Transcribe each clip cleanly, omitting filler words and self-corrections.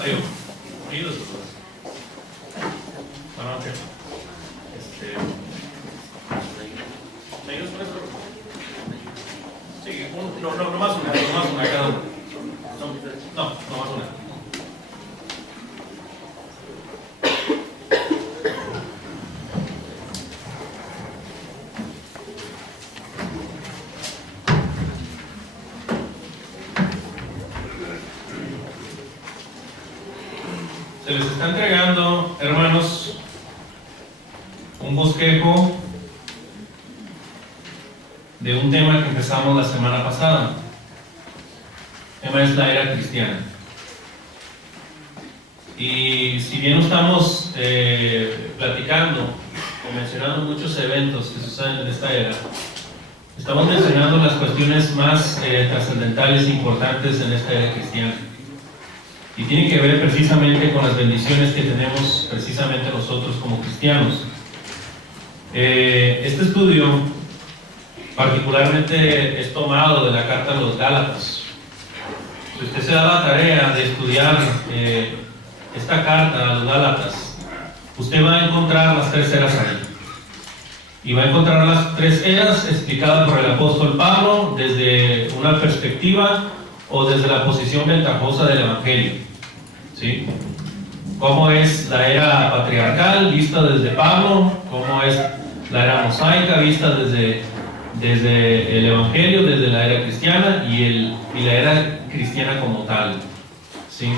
Adiós. Ayudas. Bueno, ok. ¿Me ayudas con esto? Sí, nomás una cada uno. No, nomás una. Se les está entregando, hermanos, un bosquejo de un tema que empezamos la semana pasada. El tema es la era cristiana. Y si bien no estamos platicando o mencionando muchos eventos que suceden en esta era, estamos mencionando las cuestiones más trascendentales e importantes en esta era cristiana. Y tiene que ver precisamente con las bendiciones que tenemos precisamente nosotros como cristianos. Este estudio particularmente es tomado de la carta a los Gálatas. Si usted se da la tarea de estudiar esta carta a los Gálatas, usted va a encontrar las tres eras ahí. Y va a encontrar las tres eras explicadas por el apóstol Pablo desde una perspectiva o desde la posición ventajosa del Evangelio. ¿Sí? Cómo es la era patriarcal vista desde Pablo, cómo es la era mosaica vista desde el Evangelio, desde la era cristiana y la era cristiana como tal. ¿Sí?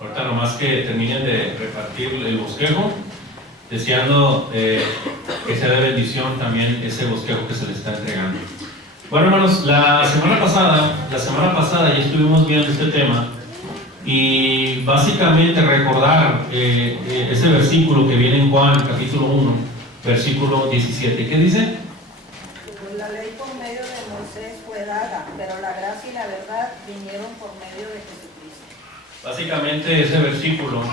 Ahorita nomás que terminen de repartir el bosquejo, deseando que sea de bendición también ese bosquejo que se le está entregando. Bueno, hermanos, la semana pasada ya estuvimos viendo este tema y básicamente recordar ese versículo que viene en Juan capítulo 1, versículo 17. ¿Qué dice? Pues la ley por medio de Moisés fue dada, pero la gracia y la verdad vinieron por medio de Jesucristo. Básicamente ese versículo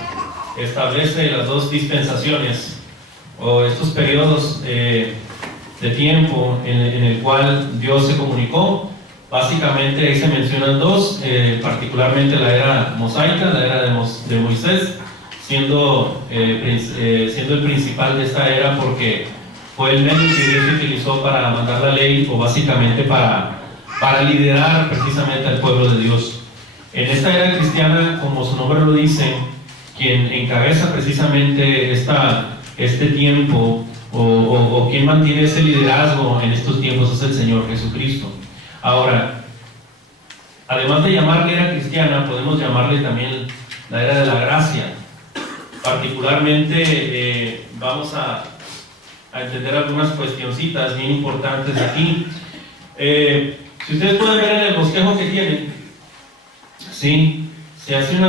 establece las dos dispensaciones o estos periodos de tiempo en el cual Dios se comunicó. Básicamente ahí se mencionan dos, particularmente la era mosaica, la era de Moisés, siendo el principal de esta era porque fue el medio que Dios utilizó para mandar la ley o básicamente para liderar precisamente al pueblo de Dios. En esta era cristiana, como su nombre lo dice, quien encabeza precisamente este tiempo o quien mantiene ese liderazgo en estos tiempos es el Señor Jesucristo. Ahora, además de llamarle era cristiana, podemos llamarle también la era de la gracia. Particularmente vamos a entender algunas cuestioncitas bien importantes aquí. Si ustedes pueden ver en el bosquejo que tienen, ¿sí? Se hace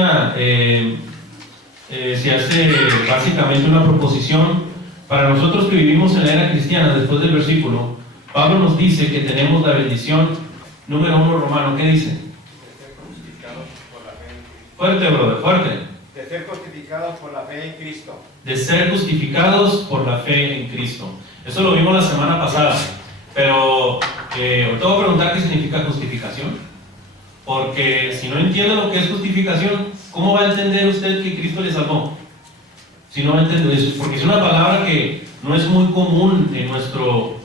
básicamente una proposición. Para nosotros que vivimos en la era cristiana, después del versículo, Pablo nos dice que tenemos la bendición número 1 romano. ¿Qué dice? De ser justificados por la fe en Cristo. Fuerte, brother, fuerte. De ser justificados por la fe en Cristo. De ser justificados por la fe en Cristo. Eso lo vimos la semana pasada. Pero te voy a preguntar qué significa justificación. Porque si no entiende lo que es justificación, ¿cómo va a entender usted que Cristo le salvó? Si no entiende eso, porque es una palabra que no es muy común en nuestro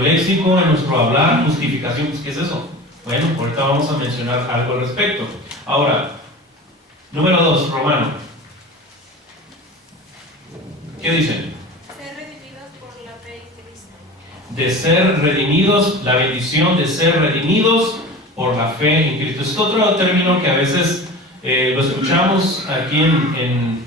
léxico, en nuestro hablar. Justificación, pues, ¿qué es eso? Bueno, ahorita vamos a mencionar algo al respecto. Ahora, número 2, Romano. ¿Qué dicen? Ser redimidos por la fe en Cristo. De ser redimidos, la bendición de ser redimidos por la fe en Cristo. Es otro término que a veces lo escuchamos aquí en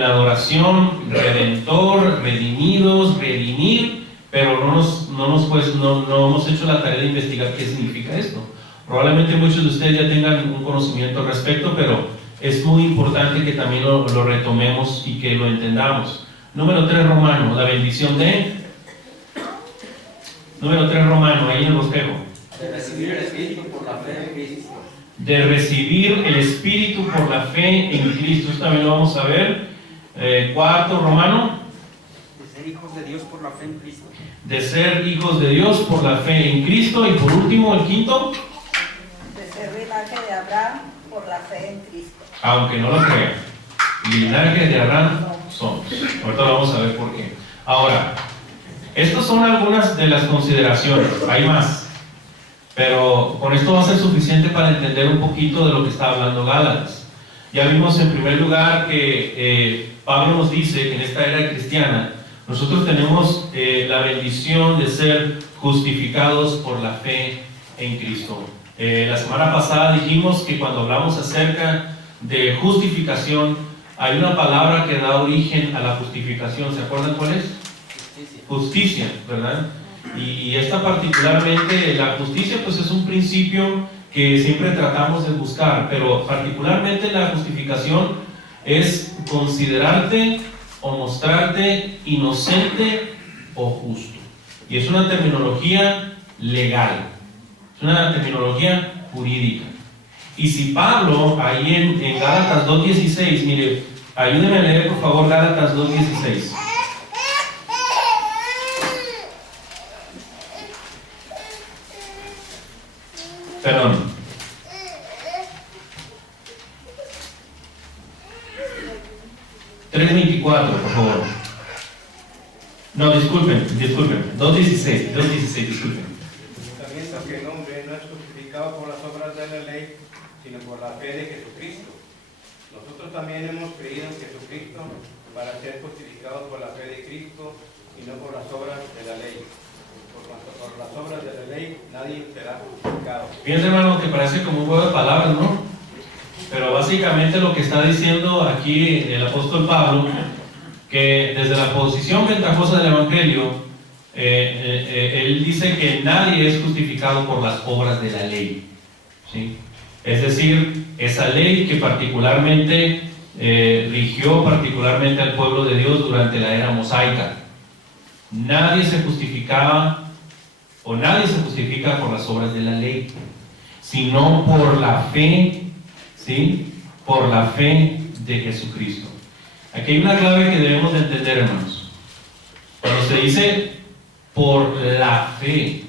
la adoración, redentor, redimidos, redimir, pero no hemos hecho la tarea de investigar qué significa esto. Probablemente muchos de ustedes ya tengan un conocimiento al respecto, pero es muy importante que también lo retomemos y que lo entendamos. Número 3, Romano, la bendición de... Número 3, Romano, ahí en el bosquejo. De recibir el Espíritu por la fe en Cristo. De recibir el Espíritu por la fe en Cristo. Esto también lo vamos a ver. 4, Romano. De ser hijos de Dios por la fe en Cristo. De ser hijos de Dios por la fe en Cristo. Y por último, el quinto, De ser linaje de Abraham por la fe en Cristo. aunque no lo crean, linaje de Abraham somos. Ahorita vamos a ver por qué. Ahora, estas son algunas de las consideraciones, hay más, pero con esto va a ser suficiente para entender un poquito de lo que está hablando Gálatas. Ya vimos en primer lugar que Pablo nos dice que en esta era cristiana nosotros tenemos la bendición de ser justificados por la fe en Cristo. La semana pasada dijimos que cuando hablamos acerca de justificación, hay una palabra que da origen a la justificación. ¿Se acuerdan cuál es? Justicia. Justicia, ¿verdad? Y esta particularmente, la justicia pues es un principio que siempre tratamos de buscar, pero particularmente la justificación es considerarte o mostrarte inocente o justo. Y es una terminología legal, es una terminología jurídica. Y si Pablo, ahí en Gálatas 2.16, mire, ayúdenme a leer por favor Gálatas 2.16. Perdón. $3.24, por favor. No, disculpen. 2.16, disculpen. Sabiendo que el hombre no es justificado por las obras de la ley, sino por la fe de Jesucristo. Nosotros también hemos creído en Jesucristo para ser justificados por la fe de Cristo y no por las obras de la ley. Por cuanto por las obras de la ley nadie será justificado. Fíjense, hermano, que parece como un juego de palabras, ¿no? Pero básicamente lo que está diciendo aquí el apóstol Pablo, que desde la posición ventajosa del Evangelio, él dice que nadie es justificado por las obras de la ley, ¿sí? Es decir, esa ley que particularmente rigió particularmente al pueblo de Dios durante la era mosaica. Nadie se justificaba o nadie se justifica por las obras de la ley, sino por la fe, ¿sí? Por la fe de Jesucristo. Aquí hay una clave que debemos de entender, hermanos. Cuando se dice por la fe,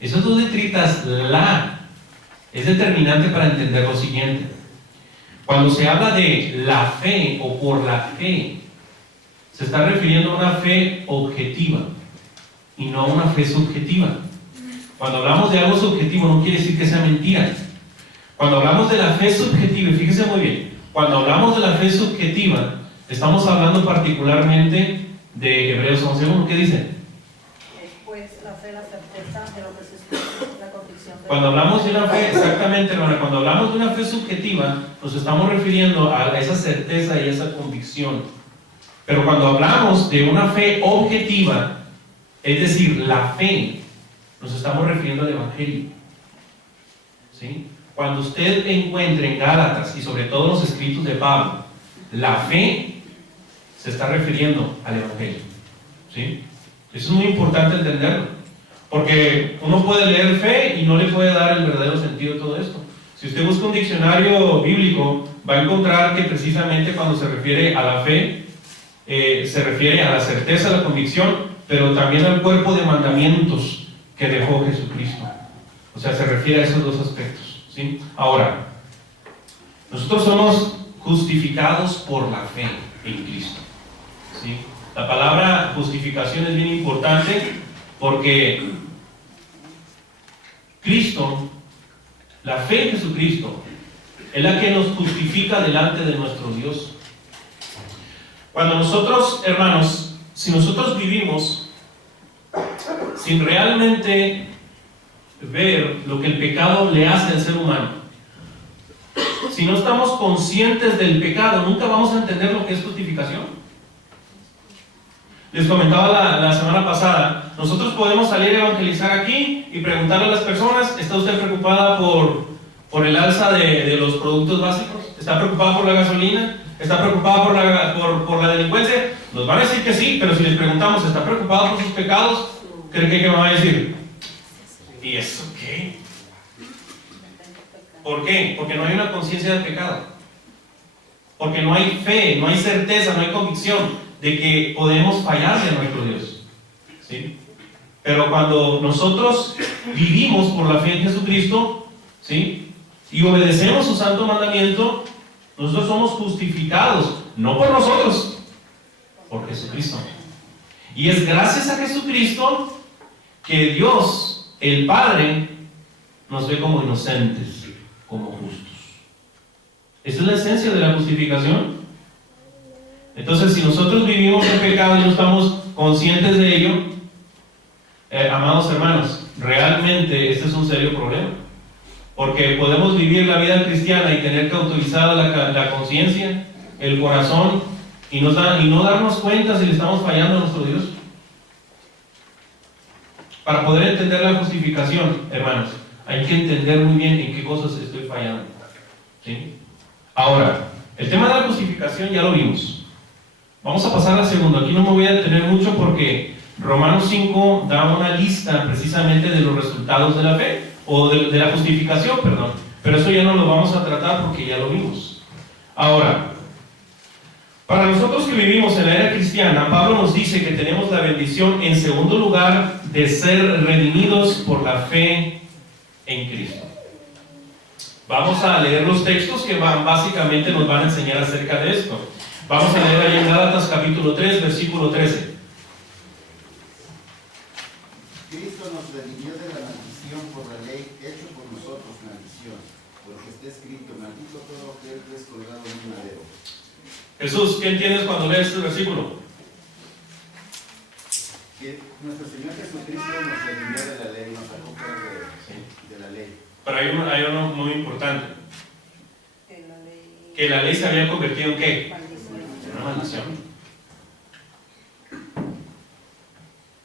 esas dos letritas, la, es determinante para entender lo siguiente. Cuando se habla de la fe o por la fe, se está refiriendo a una fe objetiva y no a una fe subjetiva. Cuando hablamos de algo subjetivo no quiere decir que sea mentira. Cuando hablamos de la fe subjetiva, y fíjense muy bien, cuando hablamos de la fe subjetiva, estamos hablando particularmente de Hebreos 11:1. ¿Qué dice? Pues la fe, la certeza de lo que se espera, la convicción de Cuando hablamos de una fe, exactamente, hermana, cuando hablamos de una fe subjetiva, nos estamos refiriendo a esa certeza y esa convicción. Pero cuando hablamos de una fe objetiva, es decir, la fe, nos estamos refiriendo al Evangelio, ¿sí? Cuando usted encuentre en Gálatas y sobre todo en los escritos de Pablo, la fe se está refiriendo al Evangelio, ¿sí? Eso es muy importante entenderlo, porque uno puede leer fe y no le puede dar el verdadero sentido de todo esto. Si usted busca un diccionario bíblico, va a encontrar que precisamente cuando se refiere a la fe, se refiere a la certeza, a la convicción, pero también al cuerpo de mandamientos que dejó Jesucristo. O sea, se refiere a esos dos aspectos, ¿sí? Ahora, nosotros somos justificados por la fe en Cristo, ¿sí? La palabra justificación es bien importante porque Cristo, la fe en Jesucristo, es la que nos justifica delante de nuestro Dios. Cuando nosotros, hermanos, si nosotros vivimos sin realmente ver lo que el pecado le hace al ser humano, si no estamos conscientes del pecado, nunca vamos a entender lo que es justificación. Les comentaba la semana pasada, nosotros podemos salir a evangelizar aquí y preguntarle a las personas: ¿está usted preocupada por el alza de los productos básicos? ¿Está preocupada por la gasolina? ¿Está preocupada por la delincuencia? Nos van a decir que sí, pero si les preguntamos: ¿está preocupada por sus pecados? ¿Cree que me va a decir? ¿Y eso qué? ¿Por qué? Porque no hay una conciencia del pecado. Porque no hay fe, no hay certeza, no hay convicción de que podemos fallarle a nuestro Dios, ¿sí? Pero cuando nosotros vivimos por la fe en Jesucristo, ¿sí?, y obedecemos su santo mandamiento, nosotros somos justificados, no por nosotros, por Jesucristo. Y es gracias a Jesucristo que Dios, el Padre, nos ve como inocentes, como justos. Esa es la esencia de la justificación. Entonces, si nosotros vivimos en pecado y no estamos conscientes de ello, amados hermanos, realmente este es un serio problema. Porque podemos vivir la vida cristiana y tener cauterizada la conciencia, el corazón, y no darnos cuenta si le estamos fallando a nuestro Dios. Para poder entender la justificación, hermanos, hay que entender muy bien en qué cosas estoy fallando, ¿sí? Ahora, el tema de la justificación ya lo vimos. Vamos a pasar al segundo. Aquí no me voy a detener mucho porque Romanos 5 da una lista precisamente de los resultados de la fe, o de la justificación, perdón. Pero eso ya no lo vamos a tratar porque ya lo vimos. Ahora, para nosotros que vivimos en la era cristiana, Pablo nos dice que tenemos la bendición, en segundo lugar, de ser redimidos por la fe en Cristo. Vamos a leer los textos que básicamente nos van a enseñar acerca de esto. Vamos a leer ahí en Gálatas capítulo 3, versículo 13. Cristo nos redimió de la maldición por la ley, hecho por nosotros maldición, porque está escrito: maldito todo aquel que es colgado en un madero. Jesús, ¿qué entiendes cuando lees este versículo? Que nuestro Señor Jesucristo nos redimió de la ley, nos sacó fuera de la ley. Pero hay uno muy importante. Que la ley, Que la ley se había convertido en ¿qué? maldición. En una maldición.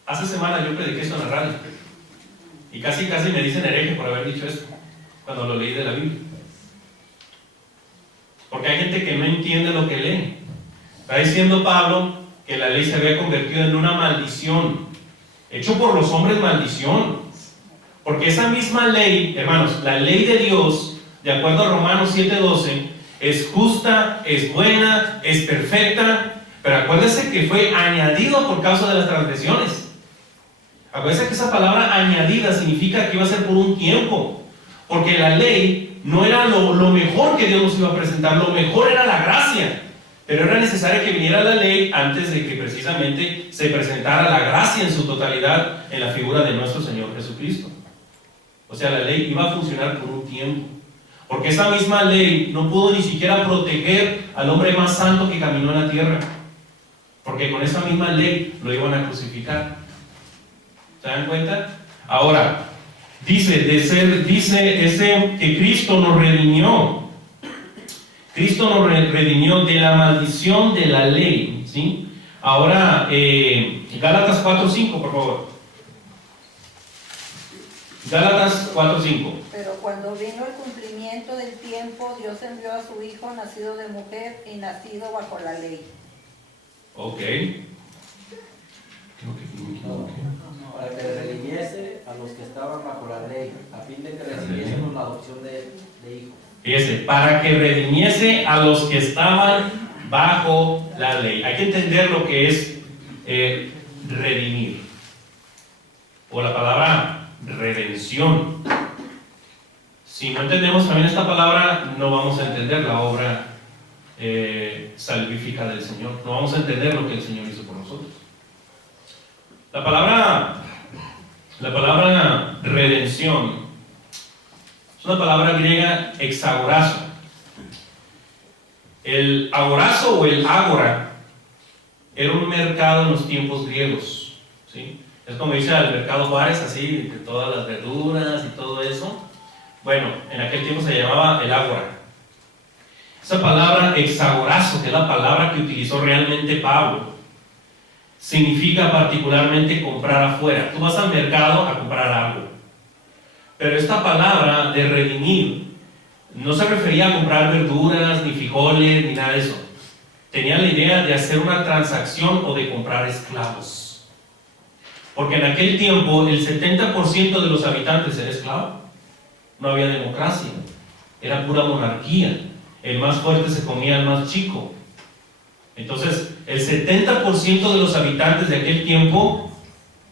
Hace semana yo prediqué esto en la radio. Y casi me dicen hereje por haber dicho esto, cuando lo leí de la Biblia. Porque hay gente que no entiende lo que lee. Está diciendo Pablo que la ley se había convertido en una maldición. Hecho por los hombres maldición. Porque esa misma ley, hermanos, la ley de Dios, de acuerdo a Romanos 7:12, es justa, es buena, es perfecta, pero acuérdense que fue añadido por causa de las transgresiones. Acuérdense que esa palabra añadida significa que iba a ser por un tiempo, porque la ley no era lo mejor que Dios nos iba a presentar, lo mejor era la gracia, pero era necesario que viniera la ley antes de que precisamente se presentara la gracia en su totalidad en la figura de nuestro Señor Jesucristo. O sea, la ley iba a funcionar por un tiempo, porque esa misma ley no pudo ni siquiera proteger al hombre más santo que caminó en la tierra, porque con esa misma ley lo iban a crucificar. ¿Se dan cuenta? Ahora, dice que Cristo nos redimió. Cristo nos redimió de la maldición de la ley, ¿sí? Ahora, Gálatas 4:5, por favor. Gálatas 4:5. Pero cuando vino el cumplimiento del tiempo, Dios envió a su Hijo, nacido de mujer y nacido bajo la ley. Ok. Para que redimiese a los que estaban bajo la ley, a fin de que recibiésemos la adopción de hijos. Fíjese, para que redimiese a los que estaban bajo la ley. Hay que entender lo que es redimir, o la palabra redención. Si no entendemos también esta palabra, no vamos a entender la obra salvífica del Señor, no vamos a entender lo que el Señor hizo por nosotros. La palabra redención es una palabra griega exagorazo. El agorazo o el ágora era un mercado en los tiempos griegos, ¿sí? Es como dice el mercado Juárez, así, de todas las verduras y todo eso. Bueno, en aquel tiempo se llamaba el ágora. Esa palabra exagorazo, que es la palabra que utilizó realmente Pablo, significa particularmente comprar afuera. Tú vas al mercado a comprar algo. Pero esta palabra de redimir no se refería a comprar verduras, ni frijoles, ni nada de eso. Tenía la idea de hacer una transacción o de comprar esclavos. Porque en aquel tiempo el 70% de los habitantes era esclavo. No había democracia. Era pura monarquía. El más fuerte se comía al más chico. Entonces, el 70% de los habitantes de aquel tiempo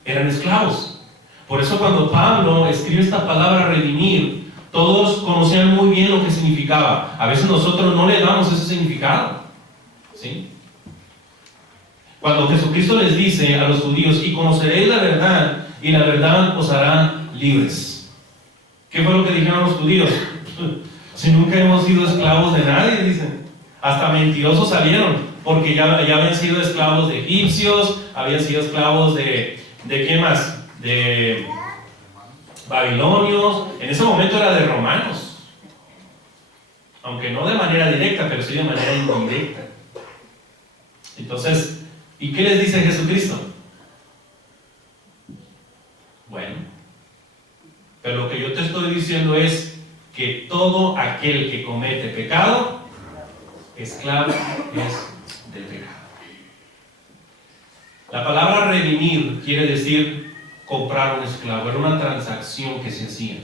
eran esclavos. Por eso cuando Pablo escribe esta palabra redimir, todos conocían muy bien lo que significaba. A veces nosotros no le damos ese significado, ¿sí? Cuando Jesucristo les dice a los judíos, y conoceréis la verdad, y la verdad os hará libres. ¿Qué fue lo que dijeron los judíos? Si nunca hemos sido esclavos de nadie, dicen. Hasta mentirosos salieron, porque ya habían sido esclavos de egipcios, habían sido esclavos ¿de quién más? De babilonios. En ese momento era de romanos. Aunque no de manera directa, pero sí de manera indirecta. Entonces, ¿y qué les dice Jesucristo? Bueno, pero lo que yo te estoy diciendo es que todo aquel que comete pecado, esclavo es del pecado. La palabra redimir quiere decir comprar un esclavo, era una transacción que se hacía.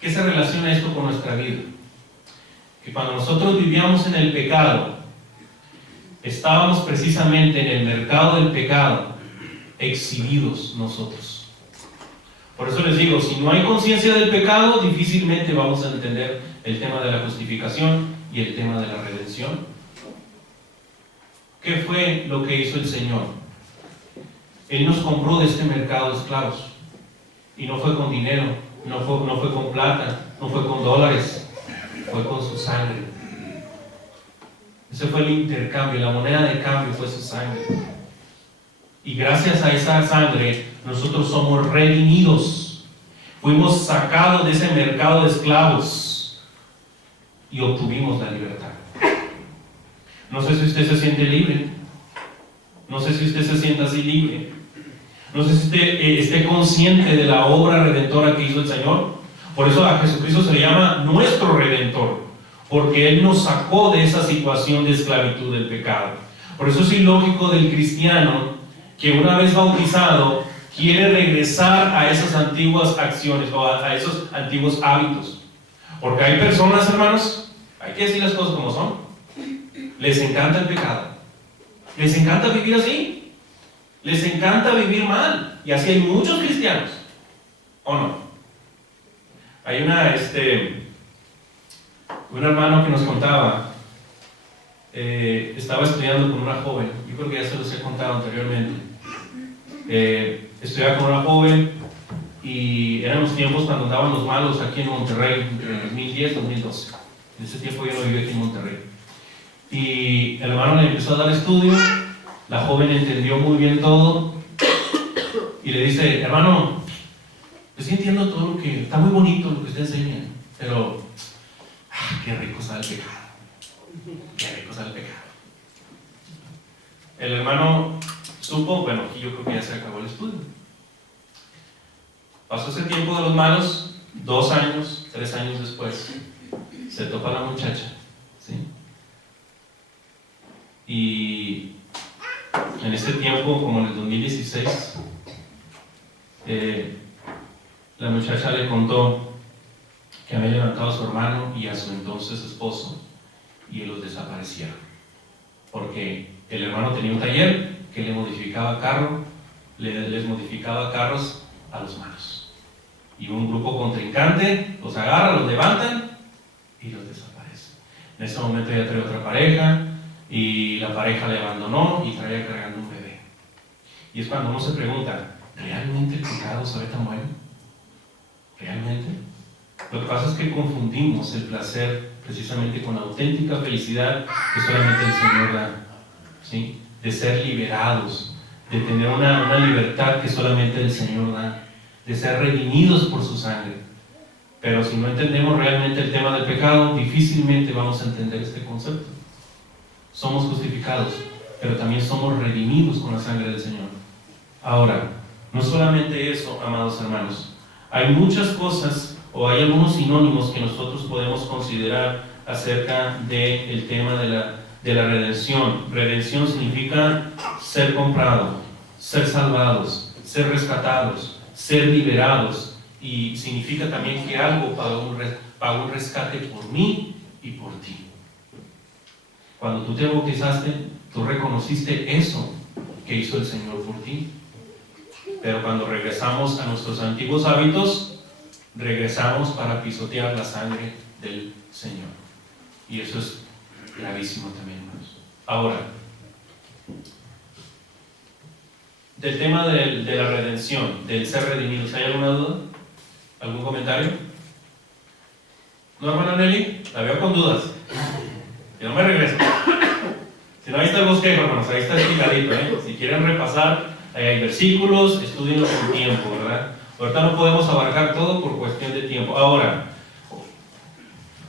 ¿Qué se relaciona esto con nuestra vida? Que cuando nosotros vivíamos en el pecado, estábamos precisamente en el mercado del pecado, exhibidos nosotros. Por eso les digo, si no hay conciencia del pecado, difícilmente vamos a entender el tema de la justificación y el tema de la redención. ¿Qué fue lo que hizo el Señor? Él nos compró de este mercado de esclavos. Y no fue con dinero, no fue con plata, no fue con dólares, fue con su sangre. Ese fue el intercambio, la moneda de cambio fue su sangre. Y gracias a esa sangre, nosotros somos redimidos. Fuimos sacados de ese mercado de esclavos y obtuvimos la libertad. No sé si usted se siente libre. No sé si usted se siente así libre. No sé si usted esté consciente de la obra redentora que hizo el Señor. Por eso a Jesucristo se le llama nuestro Redentor, porque Él nos sacó de esa situación de esclavitud del pecado. Por eso es ilógico del cristiano que una vez bautizado quiere regresar a esas antiguas acciones o a esos antiguos hábitos. Porque hay personas, hermanos, hay que decir las cosas como son, les encanta el pecado, les encanta vivir así, les encanta vivir mal, y así hay muchos cristianos, ¿o no? Hay un hermano que nos contaba, estaba estudiando con una joven, yo creo que ya se los he contado anteriormente. Estudiaba con una joven y eran los tiempos cuando andaban los malos aquí en Monterrey, entre 2010 y 2012. En ese tiempo yo no vivía aquí en Monterrey. Y el hermano le empezó a dar estudio, la joven entendió muy bien todo y le dice, hermano, yo sí entiendo todo lo que, está muy bonito lo que usted enseña, pero qué rico sabe el pecado, qué rico sabe el pecado. El hermano supo, bueno, aquí yo creo que ya se acabó el estudio. Pasó ese tiempo de los malos, 2 años, 3 años después, se topa la muchacha, ¿sí? Y en ese tiempo, como en el 2016, la muchacha le contó que había levantado a su hermano y a su entonces esposo y los desaparecieron. Porque el hermano tenía un taller que le modificaba les modificaba carros a los malos. Y un grupo contrincante los agarra, los levantan y los desaparece. En ese momento ya trae otra pareja y la pareja le abandonó y traía cargando un bebé. Y es cuando uno se pregunta, ¿realmente el pecado sabe tan bueno? ¿Realmente? Lo que pasa es que confundimos el placer precisamente con la auténtica felicidad que solamente el Señor da, ¿sí? De ser liberados, de tener una libertad que solamente el Señor da, de ser redimidos por su sangre. Pero si no entendemos realmente el tema del pecado, difícilmente vamos a entender este concepto. Somos justificados, pero también somos redimidos con la sangre del Señor. Ahora, no solamente eso, amados hermanos, hay muchas cosas o hay algunos sinónimos que nosotros podemos considerar acerca del tema de la redención. Redención significa ser comprado, ser salvados, ser rescatados, ser liberados, y significa también que algo pagó un rescate por mí y por ti. Cuando tú te bautizaste, tú reconociste eso que hizo el Señor por ti. Pero cuando regresamos a nuestros antiguos hábitos, regresamos para pisotear la sangre del Señor. Y eso es gravísimo también, hermanos. Ahora, del tema de la redención, del ser redimidos, ¿hay alguna duda? ¿Algún comentario? ¿No, hermana Nelly? La veo con dudas. Y no me regreso. Si no, ahí está el bosquejo, hermanos, ahí está explicadito, ¿eh? Si quieren repasar, ahí hay versículos, estudienlo con tiempo, ¿verdad? Ahorita no podemos abarcar todo por cuestión de tiempo. Ahora,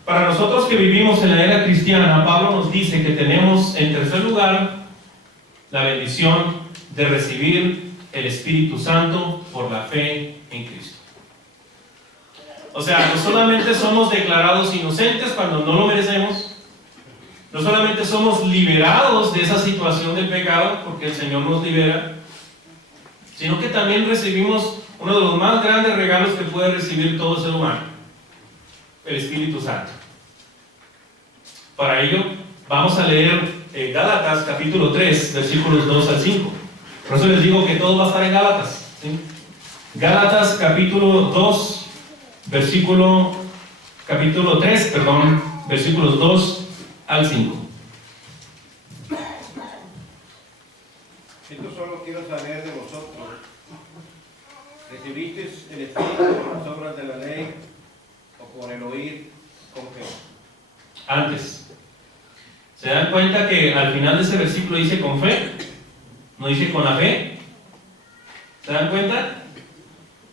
para nosotros que vivimos en la era cristiana, Pablo nos dice que tenemos, en tercer lugar, la bendición de recibir el Espíritu Santo por la fe en Cristo. O sea, no solamente somos declarados inocentes cuando no lo merecemos, no solamente somos liberados de esa situación del pecado, porque el Señor nos libera, sino que también recibimos uno de los más grandes regalos que puede recibir todo ser humano, el Espíritu Santo. Para ello, vamos a leer Gálatas capítulo 3, versículos 2 al 5. Por eso les digo que todo va a estar en Gálatas, ¿sí? Gálatas capítulo 3, versículos 2 al 5. Esto solo quiero saber de vosotros. ¿Recibisteis el Espíritu por las obras de la ley o por el oír con fe? Antes. ¿Se dan cuenta que al final de ese versículo dice con fe? ¿No dice con la fe? ¿Se dan cuenta?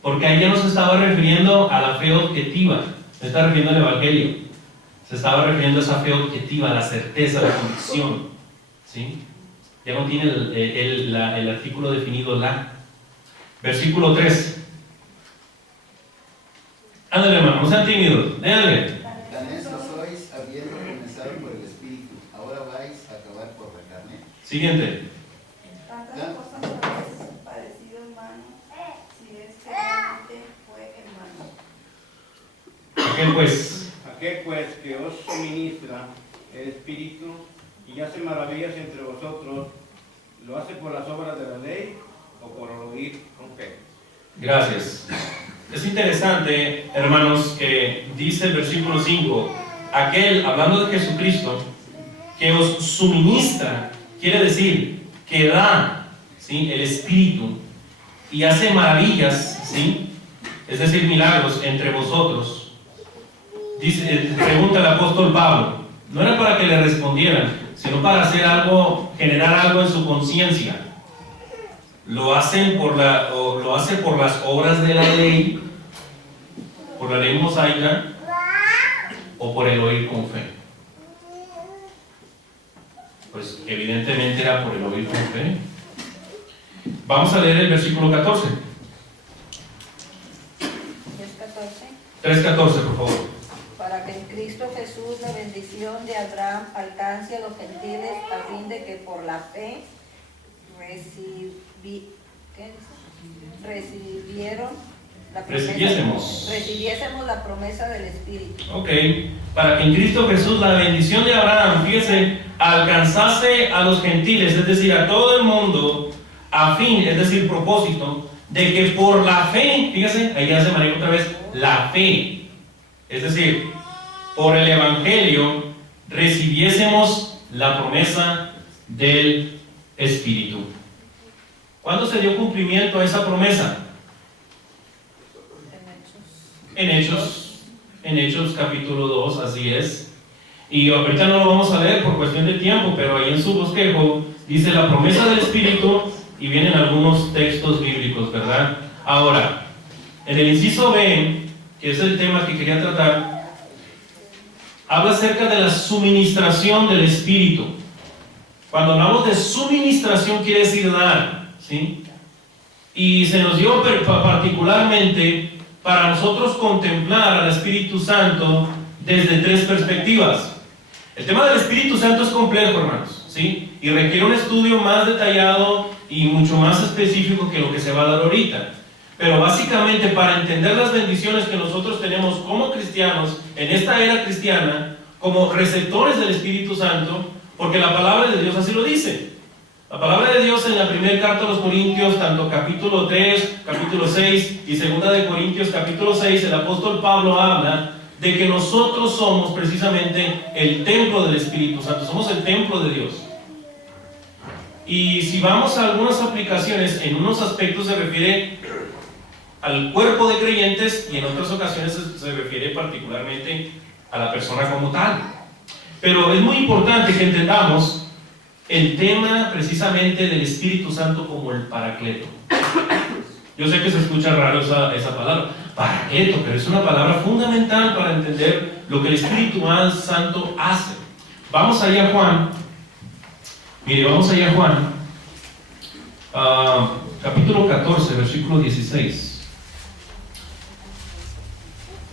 Porque ahí ya no se estaba refiriendo a la fe objetiva, se está refiriendo al Evangelio. Se estaba refiriendo a esa fe objetiva, la certeza, la convicción, ¿sí? Ya no tiene el artículo definido la. Versículo 3. Ándale, hermano, no sean tímidos, déjale. Tan necios sois, habiendo comenzado por el Espíritu, ahora vais a acabar por la carne. Siguiente. Tantas cosas habéis padecido, hermano, si es que realmente fue hermano. Aquel pues. Aquel pues que os suministra el Espíritu y hace maravillas entre vosotros, ¿lo hace por las obras de la ley o por el oír con fe? Gracias. Es interesante, hermanos, que dice el versículo 5, aquel, hablando de Jesucristo, que os suministra, quiere decir, que da, ¿sí?, el Espíritu y hace maravillas, ¿sí?, es decir, milagros entre vosotros. Dice, pregunta el apóstol Pablo, no era para que le respondieran, sino para hacer algo, generar algo en su conciencia. Lo hace por las obras de la ley, por la ley mosaica, o por el oír con fe. Pues evidentemente era por el oír con fe. Vamos a leer el versículo 14. 3:14, por favor. Para que en Cristo Jesús la bendición de Abraham alcance a los gentiles, a fin de que por la fe recibiésemos la promesa del Espíritu. Ok, para que en Cristo Jesús la bendición de Abraham, fíjese, alcanzase a los gentiles, es decir, a todo el mundo, a fin, es decir, propósito, de que por la fe, fíjese, ahí ya se maneja otra vez, la fe, es decir, por el Evangelio, recibiésemos la promesa del Espíritu. ¿Cuándo se dio cumplimiento a esa promesa? En Hechos capítulo 2, así es. Y ahorita no lo vamos a leer por cuestión de tiempo, pero ahí en su bosquejo dice la promesa del Espíritu y vienen algunos textos bíblicos, ¿verdad? Ahora, en el inciso B, que es el tema que quería tratar, habla acerca de la suministración del Espíritu. Cuando hablamos de suministración quiere decir dar, ¿sí? Y se nos dio particularmente para nosotros contemplar al Espíritu Santo desde tres perspectivas. El tema del Espíritu Santo es complejo, hermanos, ¿sí? Y requiere un estudio más detallado y mucho más específico que lo que se va a dar ahorita. Pero básicamente para entender las bendiciones que nosotros tenemos como cristianos en esta era cristiana, como receptores del Espíritu Santo, porque la palabra de Dios así lo dice. La palabra de Dios en la primera carta a los Corintios, tanto capítulo 3, capítulo 6 y segunda de Corintios capítulo 6, el apóstol Pablo habla de que nosotros somos precisamente el templo del Espíritu Santo, somos el templo de Dios. Y si vamos a algunas aplicaciones, en unos aspectos se refiere al cuerpo de creyentes y en otras ocasiones se refiere particularmente a la persona como tal. Pero es muy importante que entendamos el tema precisamente del Espíritu Santo como el Paracleto. Yo sé que se escucha raro esa palabra, Paracleto, pero es una palabra fundamental para entender lo que el Espíritu Santo hace. Vamos allá a Juan. Mire, vamos allá a Juan, capítulo 14, versículo 16.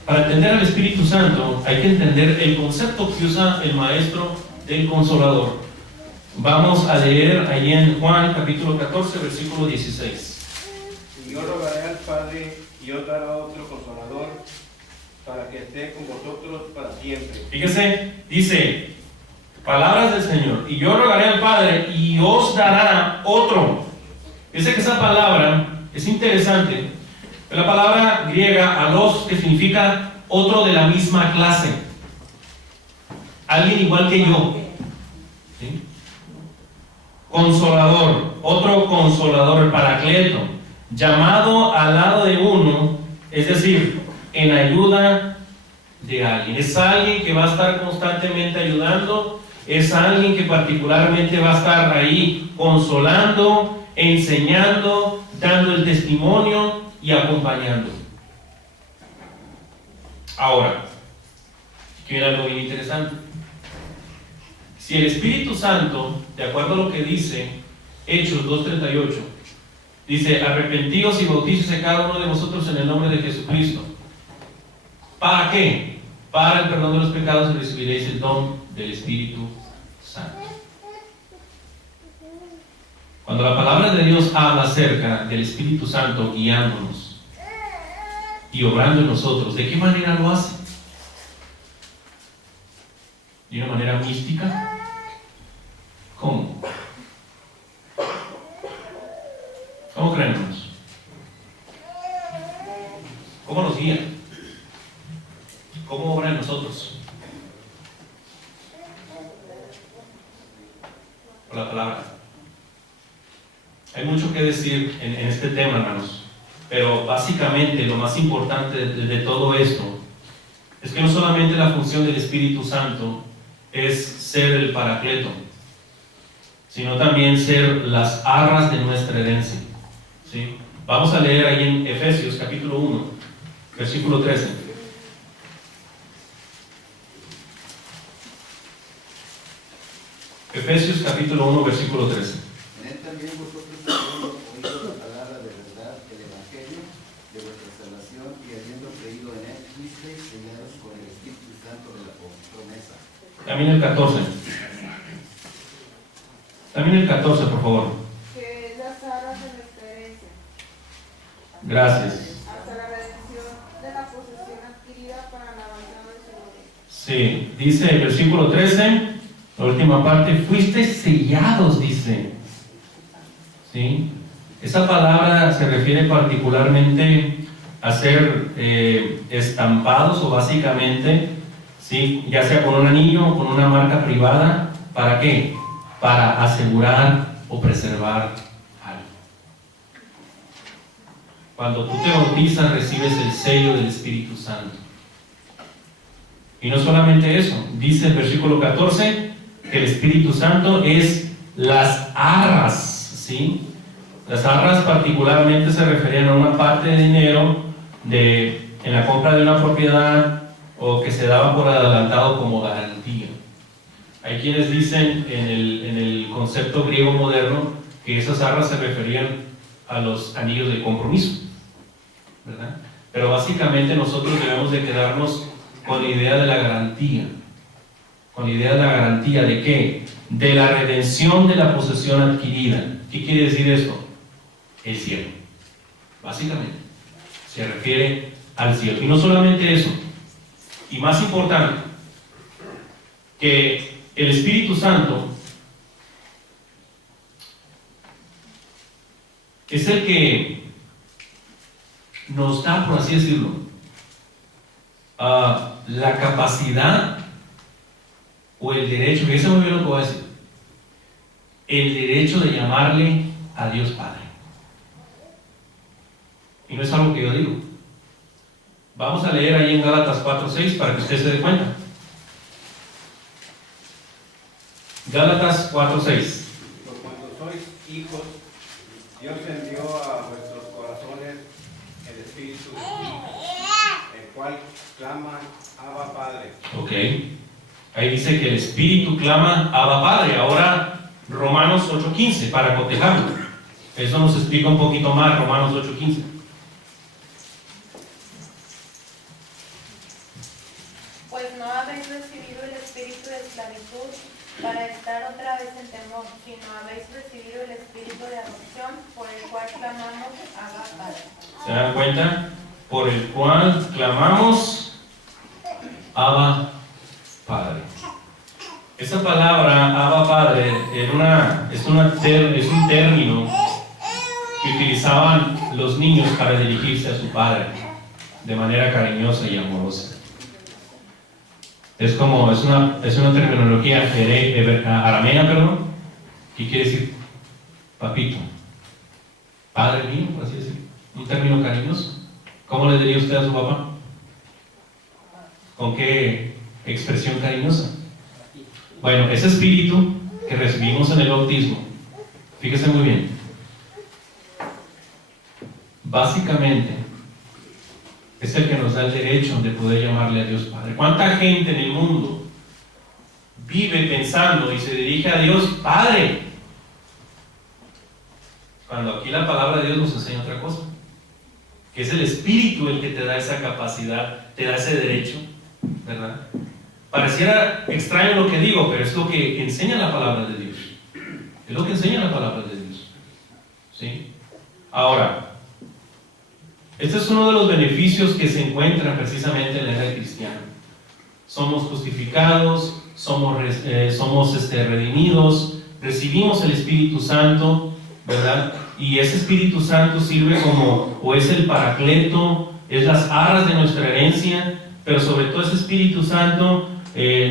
Para entender al Espíritu Santo hay que entender el concepto que usa el maestro del Consolador. Vamos a leer ahí en Juan capítulo 14, versículo 16. Y yo rogaré al Padre y os dará otro Consolador para que esté con vosotros para siempre. Fíjese, dice, palabras del Señor, y yo rogaré al Padre y os dará otro. Dice que esa palabra es interesante. La palabra griega alos, que significa otro de la misma clase, alguien igual que yo. ¿Sí? Consolador, otro consolador, el Paracleto, llamado al lado de uno, es decir, en ayuda de alguien. Es alguien que va a estar constantemente ayudando, es alguien que particularmente va a estar ahí consolando, enseñando, dando el testimonio y acompañando. Ahora, aquí viene algo bien interesante. Si el Espíritu Santo, de acuerdo a lo que dice Hechos 2:38, dice, arrepentíos y bautícese cada uno de vosotros en el nombre de Jesucristo. ¿Para qué? Para el perdón de los pecados y recibiréis el don del Espíritu Santo. Cuando la palabra de Dios habla acerca del Espíritu Santo guiándonos y obrando en nosotros, ¿de qué manera lo hace? ¿De una manera mística? ¿Cómo? ¿Cómo creen, hermanos? ¿Cómo nos guía? ¿Cómo obra en nosotros? Por la palabra. Hay mucho que decir en este tema, hermanos, pero básicamente lo más importante de todo esto es que no solamente la función del Espíritu Santo es ser el Paracleto, sino también ser las arras de nuestra herencia. ¿Sí? Vamos a leer ahí en Efesios capítulo 1, versículo 13. Efesios capítulo 1, versículo 13. En él también vosotros habiendo oído la palabra de verdad, el evangelio de vuestra salvación, y habiendo creído en él, fuisteis sellados con el Espíritu Santo de la promesa. También el 14. También el 14, por favor. Que es las aras de nuestra herencia. Gracias. Hasta la redención de la posesión adquirida para la avanzada de su gloria. Sí, dice el versículo 13, la última parte, fuisteis sellados, dice. ¿Sí? Esa palabra se refiere particularmente a ser estampados o básicamente, ¿sí? Ya sea con un anillo o con una marca privada. ¿Para qué? Para asegurar o preservar algo. Cuando tú te bautizas recibes el sello del Espíritu Santo. Y no solamente eso, dice el versículo 14 que el Espíritu Santo es las arras, ¿sí? Las arras particularmente se referían a una parte de dinero en la compra de una propiedad o que se daba por adelantado como garantía. Hay quienes dicen en el concepto griego moderno que esas arras se referían a los anillos de compromiso, ¿verdad? Pero básicamente nosotros debemos de quedarnos con la idea de la garantía. ¿Con la idea de la garantía de qué? De la redención de la posesión adquirida. ¿Qué quiere decir esto? El cielo. Básicamente se refiere al cielo. Y no solamente eso, y más importante, que el Espíritu Santo es el que nos da, por así decirlo, la capacidad o el derecho, fíjense muy bien lo que voy a decir, el derecho de llamarle a Dios Padre. Y no es algo que yo digo. Vamos a leer ahí en Gálatas 4:6 para que usted se dé cuenta. Gálatas 4:6. Por cuanto sois hijos, Dios envió a vuestros corazones el Espíritu, el cual clama, Abba Padre. Ok. Ahí dice que el Espíritu clama, Abba Padre. Ahora Romanos 8:15 para cotejarlo. Eso nos explica un poquito más Romanos 8:15. Pues no habéis recibido el espíritu de esclavitud para estar otra vez en temor, sino habéis recibido el espíritu de adopción, por el cual clamamos, Abba Padre. ¿Se dan cuenta? Por el cual clamamos, Abba Padre. Esa palabra, Abba Padre, es un término que utilizaban los niños para dirigirse a su padre de manera cariñosa y amorosa. Es una terminología aramea, que quiere decir papito, padre mío, por así decirlo. Un término cariñoso. ¿Cómo le diría usted a su papá? ¿Con qué expresión cariñosa? Bueno, ese espíritu que recibimos en el bautismo, fíjese muy bien, básicamente es el que nos da el derecho de poder llamarle a Dios Padre. ¿Cuánta gente en el mundo vive pensando y se dirige a Dios Padre? Cuando aquí la palabra de Dios nos enseña otra cosa, que es el Espíritu el que te da esa capacidad, te da ese derecho, ¿verdad? Pareciera extraño lo que digo, pero es lo que enseña la palabra de Dios. Es lo que enseña la palabra de Dios. ¿Sí? Ahora, este es uno de los beneficios que se encuentran precisamente en la era cristiana. Somos justificados, somos redimidos, recibimos el Espíritu Santo, ¿verdad? Y ese Espíritu Santo sirve o es el paracleto, es las arras de nuestra herencia, pero sobre todo ese Espíritu Santo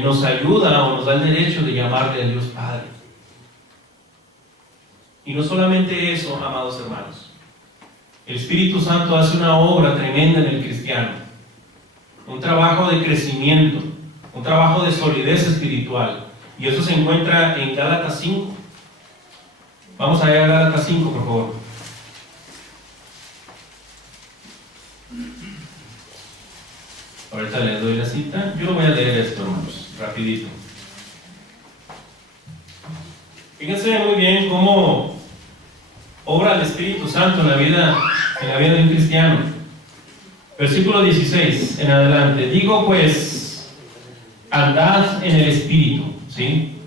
nos ayuda o nos da el derecho de llamarle a Dios Padre. Y no solamente eso, amados hermanos. El Espíritu Santo hace una obra tremenda en el cristiano, un trabajo de crecimiento, un trabajo de solidez espiritual, y eso se encuentra en Gálatas 5. Vamos a ir a Gálatas 5, por favor. Ahorita les doy la cita. Yo lo voy a leer esto, hermanos, rapidito. Fíjense muy bien cómo obra el Espíritu Santo en la vida de un cristiano. Versículo 16 en adelante. Digo pues, andad en el Espíritu, ¿sí?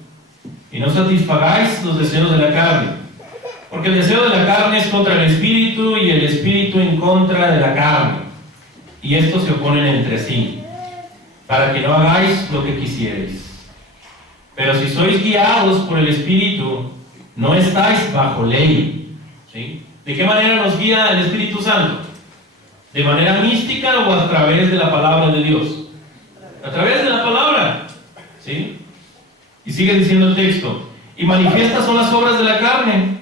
Y no satisfagáis los deseos de la carne, porque el deseo de la carne es contra el Espíritu y el Espíritu en contra de la carne, y estos se oponen entre sí, para que no hagáis lo que quisierais. Pero si sois guiados por el Espíritu, no estáis bajo ley. ¿Sí? ¿De qué manera nos guía el Espíritu Santo? ¿De manera mística o a través de la palabra de Dios? A través de la palabra. ¿Sí? Y sigue diciendo el texto: y manifiestas son las obras de la carne: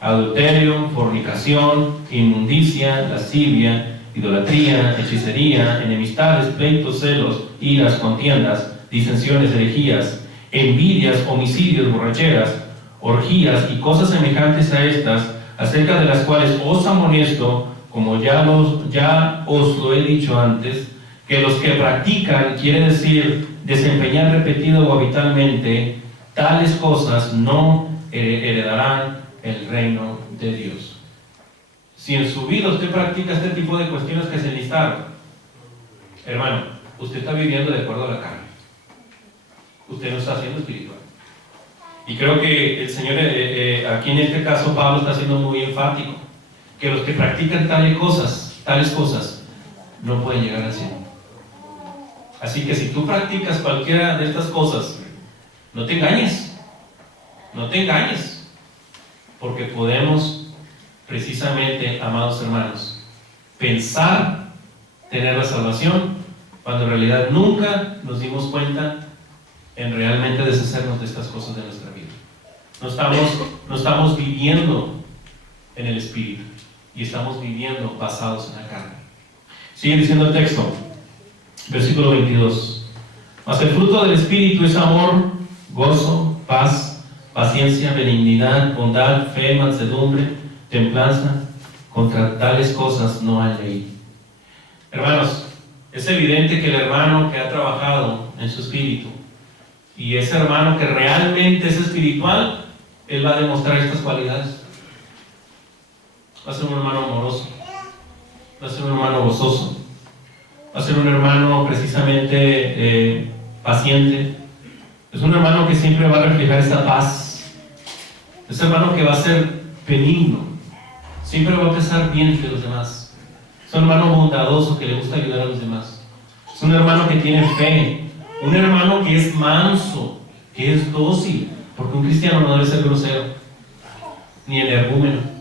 adulterio, fornicación, inmundicia, lascivia, idolatría, hechicería, enemistades, pleitos, celos, iras, contiendas, disensiones, herejías, envidias, homicidios, borracheras, orgías y cosas semejantes a estas, acerca de las cuales os amonesto, como ya os lo he dicho antes, que los que practican, quiere decir desempeñar repetido o habitualmente tales cosas, no heredarán el reino de Dios. Si en su vida usted practica este tipo de cuestiones que se listaron, hermano, usted está viviendo de acuerdo a la carne. Usted no está siendo espiritual. Y creo que el Señor, aquí en este caso Pablo está siendo muy enfático, que los que practican tales cosas no pueden llegar al cielo. Así que si tú practicas cualquiera de estas cosas, no te engañes, porque podemos precisamente, amados hermanos, pensar tener la salvación, cuando en realidad nunca nos dimos cuenta en realmente deshacernos de estas cosas de nuestra vida. No estamos viviendo en el Espíritu y estamos viviendo basados en la carne. Sigue diciendo el texto, versículo 22. Mas el fruto del Espíritu es amor, gozo, paz, paciencia, benignidad, bondad, fe, mansedumbre, templanza. Contra tales cosas no hay ley. Hermanos, es evidente que el hermano que ha trabajado en su espíritu y ese hermano que realmente es espiritual, él va a demostrar estas cualidades. Va a ser un hermano amoroso, va a ser un hermano gozoso, va a ser un hermano precisamente paciente. Es un hermano que siempre va a reflejar esta paz. Es un hermano que va a ser benigno, siempre va a pensar bien de los demás. Es un hermano bondadoso que le gusta ayudar a los demás. Es un hermano que tiene fe, un hermano que es manso, que es dócil, porque un cristiano no debe ser grosero, ni energúmeno.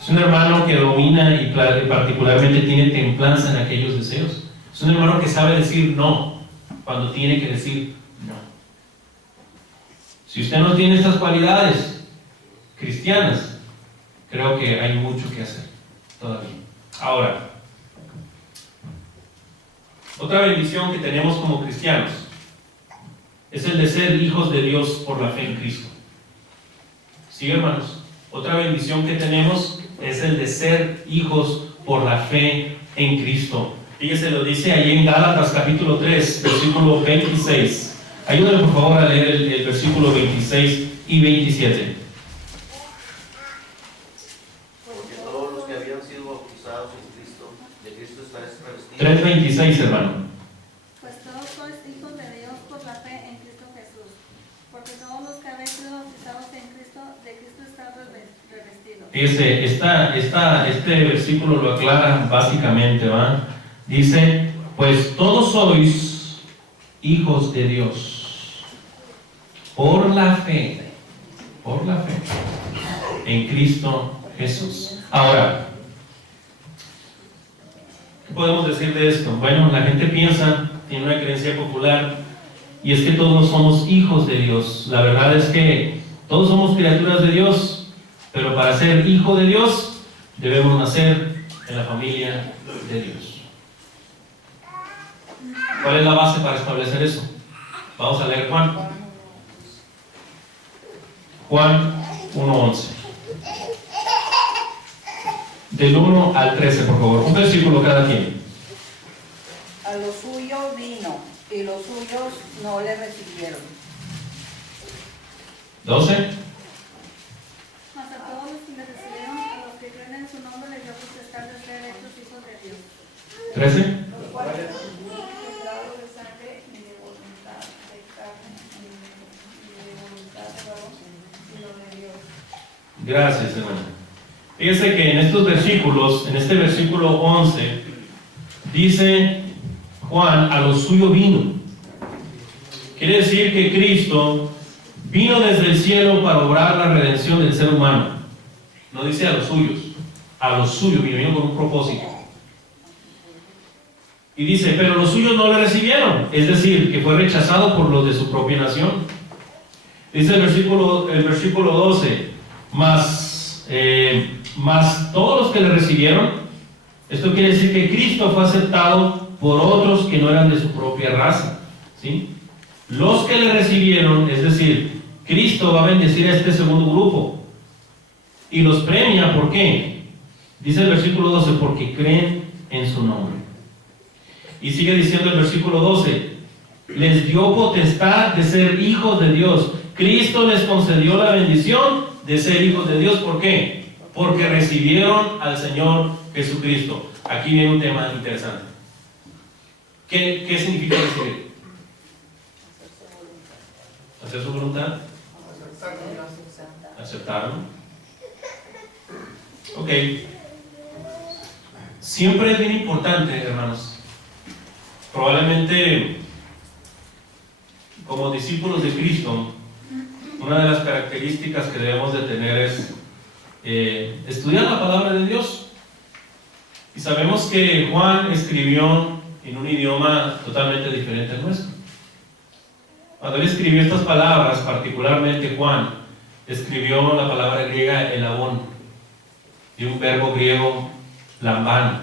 Es un hermano que domina y particularmente tiene templanza en aquellos deseos. Es un hermano que sabe decir no cuando tiene que decir no. Si usted no tiene estas cualidades cristianas, creo que hay mucho que hacer todavía. Ahora, otra bendición que tenemos como cristianos es el de ser hijos de Dios por la fe en Cristo. ¿Sí, hermanos? Otra bendición que tenemos es el de ser hijos por la fe en Cristo. Fíjese, lo dice ahí en Gálatas capítulo 3, versículo 26. Ayúdenme por favor a leer el versículo 26 y 27. Porque todos los que habían sido bautizados en Cristo, de Cristo estáis revestidos. 3:26, hermano. Pues todos sois hijos de Dios por la fe en Cristo Jesús. Porque todos los que habéis sido bautizados en Cristo, de Cristo estáis revestidos. Fíjese, este versículo lo aclara básicamente, ¿va? Dice, pues todos sois hijos de Dios por la fe en Cristo Jesús. Ahora, ¿qué podemos decir de esto? Bueno, la gente piensa, tiene una creencia popular, y es que todos somos hijos de Dios. La verdad es que todos somos criaturas de Dios, pero para ser hijo de Dios debemos nacer en la familia de Dios. ¿Cuál es la base para establecer eso? Vamos a leer Juan 1:11. Del 1 al 13, por favor. Un versículo cada quien. A lo suyo vino, y los suyos no le recibieron. 12. Mas a todos los que le recibieron, a los que creen en su nombre, les dio potestad de ser hechos hijos de Dios. 13. Los cuales no han pecado de sangre, ni de voluntad de carne, ni de voluntad de varón, sino de Dios. Gracias, hermano. Fíjense que en estos versículos, en este versículo 11, dice Juan, a lo suyo vino. Quiere decir que Cristo vino desde el cielo para obrar la redención del ser humano. No dice a los suyos, a los suyos vino con un propósito. Y dice, pero los suyos no le recibieron, es decir, que fue rechazado por los de su propia nación. Dice el versículo 12, mas todos los que le recibieron, esto quiere decir que Cristo fue aceptado por otros que no eran de su propia raza, ¿sí? Los que le recibieron, es decir, Cristo va a bendecir a este segundo grupo y los premia, ¿por qué? Dice el versículo 12, porque creen en su nombre. Y sigue diciendo el versículo 12, les dio potestad de ser hijos de Dios. Cristo les concedió la bendición de ser hijos de Dios. ¿Por qué? Porque recibieron al Señor Jesucristo. Aquí viene un tema interesante. ¿Qué significa recibir? ¿Hacer su voluntad? ¿Aceptarlo? Ok. Siempre es bien importante, hermanos. Probablemente, como discípulos de Cristo, una de las características que debemos de tener es estudiar la palabra de Dios. Y sabemos que Juan escribió en un idioma totalmente diferente al nuestro. Cuando él escribió estas palabras, particularmente Juan, escribió la palabra griega elabón, de un verbo griego lambano.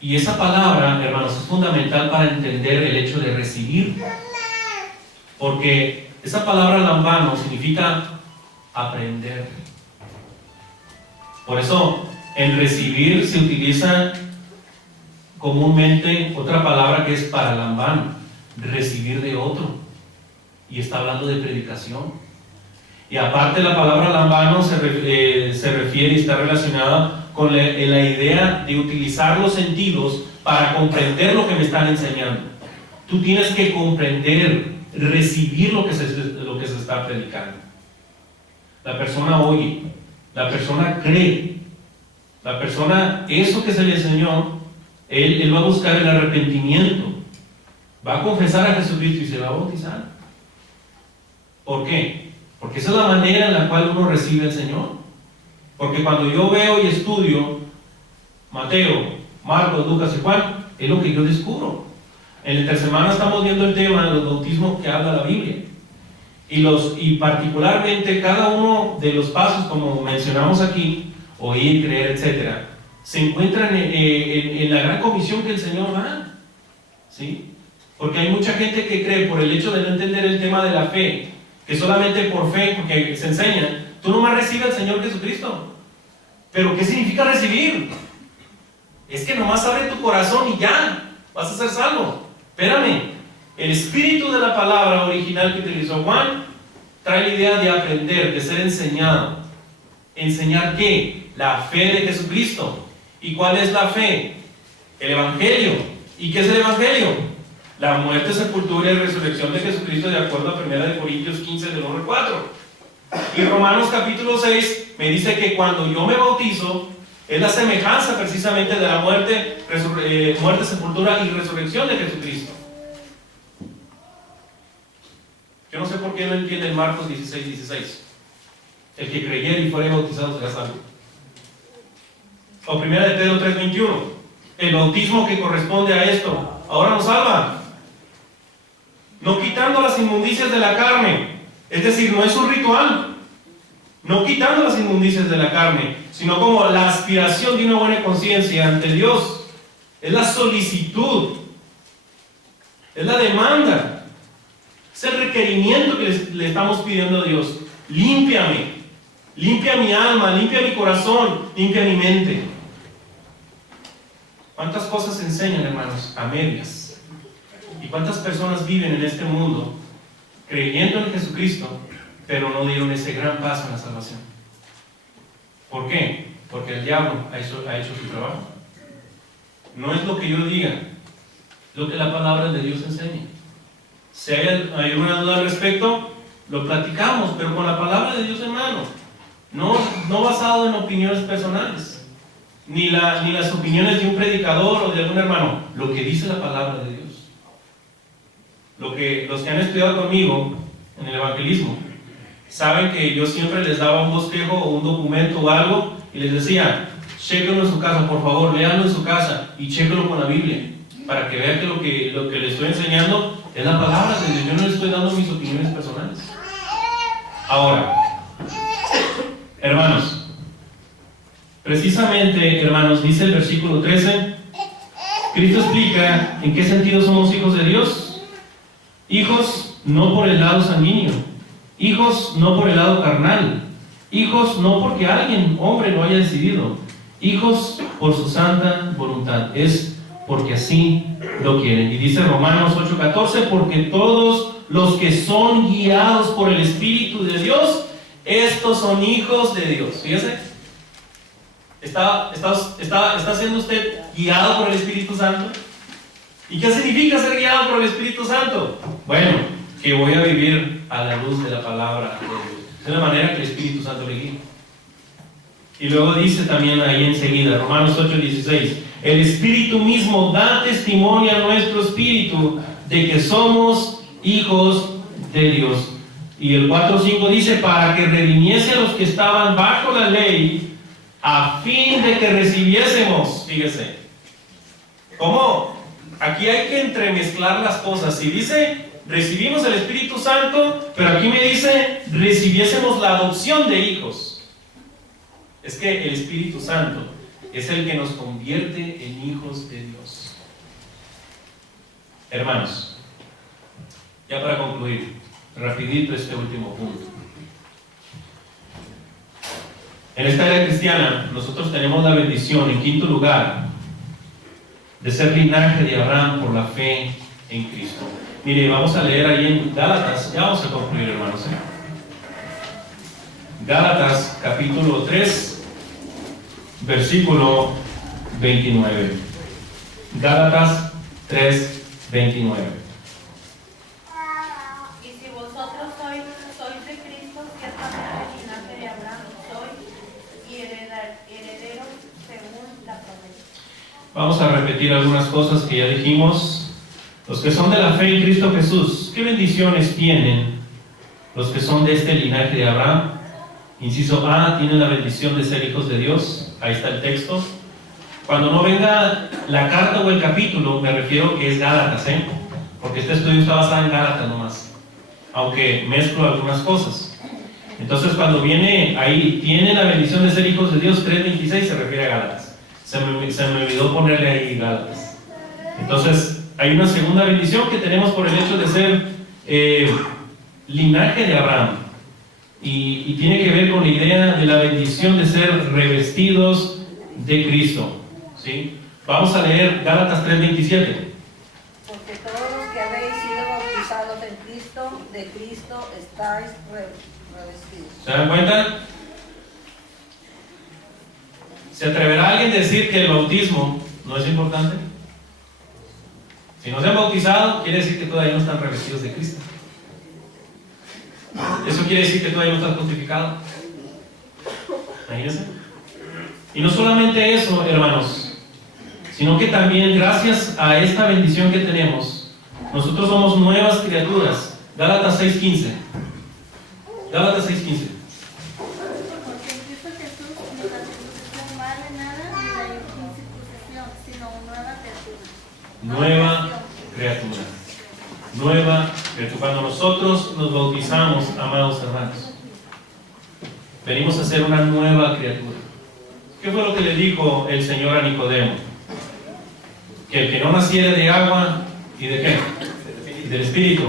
Y esa palabra, hermanos, es fundamental para entender el hecho de recibir. Porque esa palabra lambano significa aprender. Por eso, en recibir se utiliza comúnmente otra palabra que es para lambano, recibir de otro. Y está hablando de predicación. Y aparte la palabra lambano se refiere y está relacionada con la idea de utilizar los sentidos para comprender lo que me están enseñando. Tú tienes que comprender, recibir lo que se está predicando. La persona oye, la persona cree, la persona, eso que se le enseñó, él va a buscar el arrepentimiento, va a confesar a Jesucristo y se va a bautizar. ¿Por qué? Porque esa es la manera en la cual uno recibe al Señor. Porque cuando yo veo y estudio Mateo, Marcos, Lucas y Juan, es lo que yo descubro. En la intersemana estamos viendo el tema de los bautismos que habla la Biblia. Y particularmente cada uno de los pasos, como mencionamos aquí, oír, creer, etc., se encuentran en la gran comisión que el Señor da. ¿Sí? Porque hay mucha gente que cree, por el hecho de no entender el tema de la fe, que solamente por fe, porque se enseña, tú nomás recibes al Señor Jesucristo. ¿Pero qué significa recibir? Es que nomás abre tu corazón y ya, vas a ser salvo. Espérame, el espíritu de la palabra original que utilizó Juan trae la idea de aprender, de ser enseñado. ¿Enseñar qué? La fe de Jesucristo. ¿Y cuál es la fe? El Evangelio. ¿Y qué es el Evangelio? La muerte, sepultura y resurrección de Jesucristo, de acuerdo a 1 Corintios 15, del 1 al 4. Y Romanos capítulo 6 me dice que cuando yo me bautizo, es la semejanza precisamente de la muerte, sepultura y resurrección de Jesucristo. Yo no sé por qué no entienden Marcos 16:16. El que creyera y fuera bautizado será salvo. O 1 Pedro 3:21. El bautismo que corresponde a esto ahora nos salva. No quitando las inmundicias de la carne. Es decir, no es un ritual. No quitando las inmundicias de la carne, sino como la aspiración de una buena conciencia ante Dios. Es la solicitud. Es la demanda. Es el requerimiento que le estamos pidiendo a Dios. Límpiame. Limpia mi alma, limpia mi corazón, limpia mi mente. ¿Cuántas cosas se enseñan, hermanos, a medias? ¿Y cuántas personas viven en este mundo creyendo en Jesucristo, pero no dieron ese gran paso en la salvación? ¿Por qué? Porque el diablo ha hecho su trabajo. No es lo que yo diga, lo que la palabra de Dios enseña. Si hay alguna duda al respecto, lo platicamos, pero con la palabra de Dios en mano. No basado en opiniones personales, ni las opiniones de un predicador o de algún hermano, lo que dice la palabra de Dios. Los que han estudiado conmigo en el evangelismo saben que yo siempre les daba un bosquejo o un documento o algo y les decía, chéquenlo en su casa, por favor, léanlo en su casa y chéquenlo con la Biblia, para que vean que lo que les estoy enseñando es la palabra de Dios. Yo no les estoy dando mis opiniones personales. Ahora, hermanos, precisamente, hermanos, dice el versículo 13, Cristo explica en qué sentido somos hijos de Dios. Hijos no por el lado sanguíneo, hijos no por el lado carnal, hijos no porque alguien, hombre, lo haya decidido, hijos por su santa voluntad, es porque así lo quieren. Y dice Romanos 8:14, porque todos los que son guiados por el Espíritu de Dios, estos son hijos de Dios. Fíjese, ¿está siendo usted guiado por el Espíritu Santo? ¿Y qué significa ser guiado por el Espíritu Santo? Bueno, que voy a vivir a la luz de la palabra de Dios. De la manera que el Espíritu Santo le guía. Y luego dice también ahí enseguida, Romanos 8:16, el Espíritu mismo da testimonio a nuestro espíritu de que somos hijos de Dios. Y el 4:5 dice, para que redimiese a los que estaban bajo la ley, a fin de que recibiésemos. Fíjese, ¿cómo? Aquí hay que entremezclar las cosas. Si dice, recibimos el Espíritu Santo, pero aquí me dice, recibiésemos la adopción de hijos. Es que el Espíritu Santo es el que nos convierte en hijos de Dios. Hermanos, ya para concluir, rapidito este último punto. En esta era cristiana, nosotros tenemos la bendición, en quinto lugar, de ser linaje de Abraham por la fe en Cristo. Mire, vamos a leer ahí en Gálatas, ya vamos a concluir, hermanos. Gálatas, capítulo 3, versículo 29. Gálatas 3, 29. Y si vosotros sois de Cristo, ciertamente linaje de Abraham sois, y herederos según la promesa. Vamos a repetir algunas cosas que ya dijimos. Los que son de la fe en Cristo Jesús, ¿qué bendiciones tienen los que son de este linaje de Abraham? Inciso A, tienen la bendición de ser hijos de Dios. Ahí está el texto. Cuando no venga la carta o el capítulo, me refiero que es Gálatas, porque este estudio está basado en Gálatas nomás, aunque mezclo algunas cosas. Entonces, cuando viene ahí, tienen la bendición de ser hijos de Dios, 3:26 se refiere a Gálatas. Se me olvidó ponerle ahí Gálatas. Entonces, hay una segunda bendición que tenemos por el hecho de ser linaje de Abraham. Y tiene que ver con la idea de la bendición de ser revestidos de Cristo. ¿Sí? Vamos a leer Gálatas 3:27. Porque todos los que habéis sido bautizados en Cristo, de Cristo estáis revestidos. ¿Se dan cuenta? ¿Se atreverá alguien a decir que el bautismo no es importante? Si no se han bautizado, quiere decir que todavía no están revestidos de Cristo. Eso quiere decir que todavía no están justificados. Imagínense. Y no solamente eso, hermanos, sino que también gracias a esta bendición que tenemos, nosotros somos nuevas criaturas. Gálatas 6:15. Gálatas 6:15. Porque en Cristo Jesús ni la circuncisión vale nada, ni la incircuncisión, sino nueva criatura. Nueva criatura. Nueva criatura. Cuando nosotros nos bautizamos, amados hermanos, venimos a ser una nueva criatura. ¿Qué fue lo que le dijo el Señor a Nicodemo? Que el que no naciere de agua y de qué? Del Espíritu,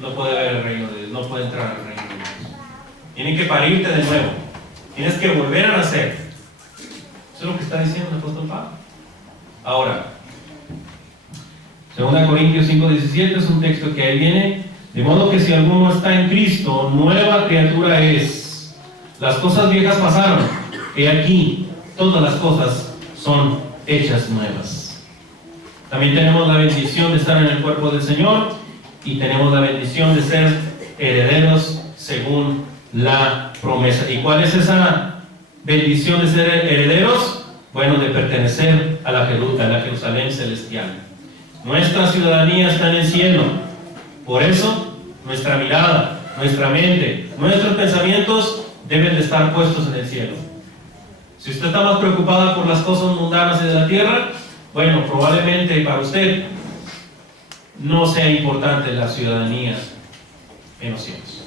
no puede ver el reino de Dios, no puede entrar al reino de Dios. Tienen que parirte de nuevo. Tienes que volver a nacer. Eso es lo que está diciendo el apóstol Pablo. Ahora, 2 Corintios 5:17 es un texto que ahí viene. De modo que si alguno está en Cristo, nueva criatura es. Las cosas viejas pasaron, y aquí todas las cosas son hechas nuevas. También tenemos la bendición de estar en el cuerpo del Señor y tenemos la bendición de ser herederos según la promesa. ¿Y cuál es esa bendición de ser herederos? Bueno, de pertenecer a la Jerusalén celestial. Nuestra ciudadanía está en el cielo. Por eso, nuestra mirada, nuestra mente, nuestros pensamientos deben de estar puestos en el cielo. Si usted está más preocupada por las cosas mundanas y de la tierra, bueno, probablemente para usted no sea importante la ciudadanía en los cielos.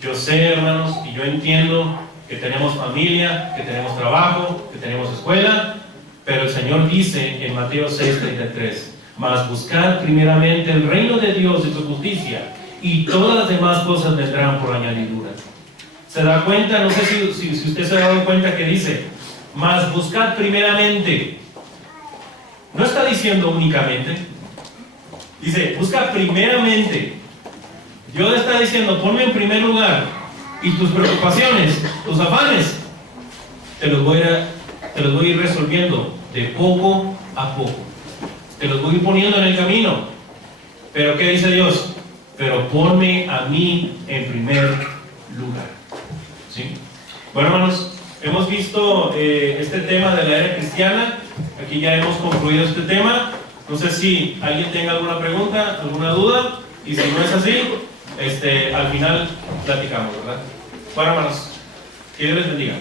Yo sé, hermanos, y yo entiendo que tenemos familia, que tenemos trabajo, que tenemos escuela, pero el Señor dice en Mateo 6:33, mas buscad primeramente el reino de Dios y su justicia, y todas las demás cosas vendrán por añadidura. ¿Se da cuenta? No sé si usted se ha dado cuenta que dice, mas buscad primeramente. No está diciendo únicamente. Dice, busca primeramente. Dios está diciendo, ponme en primer lugar, y tus preocupaciones, tus afanes, te los voy a ir resolviendo de poco a poco. Te los voy a ir poniendo en el camino. Pero ¿qué dice Dios? Pero ponme a mí en primer lugar. ¿Sí? Bueno, hermanos, hemos visto este tema de la era cristiana. Aquí ya hemos concluido este tema. No sé si alguien tenga alguna pregunta, alguna duda. Y si no es así, al final platicamos, ¿verdad? Bueno, hermanos, que Dios les bendiga.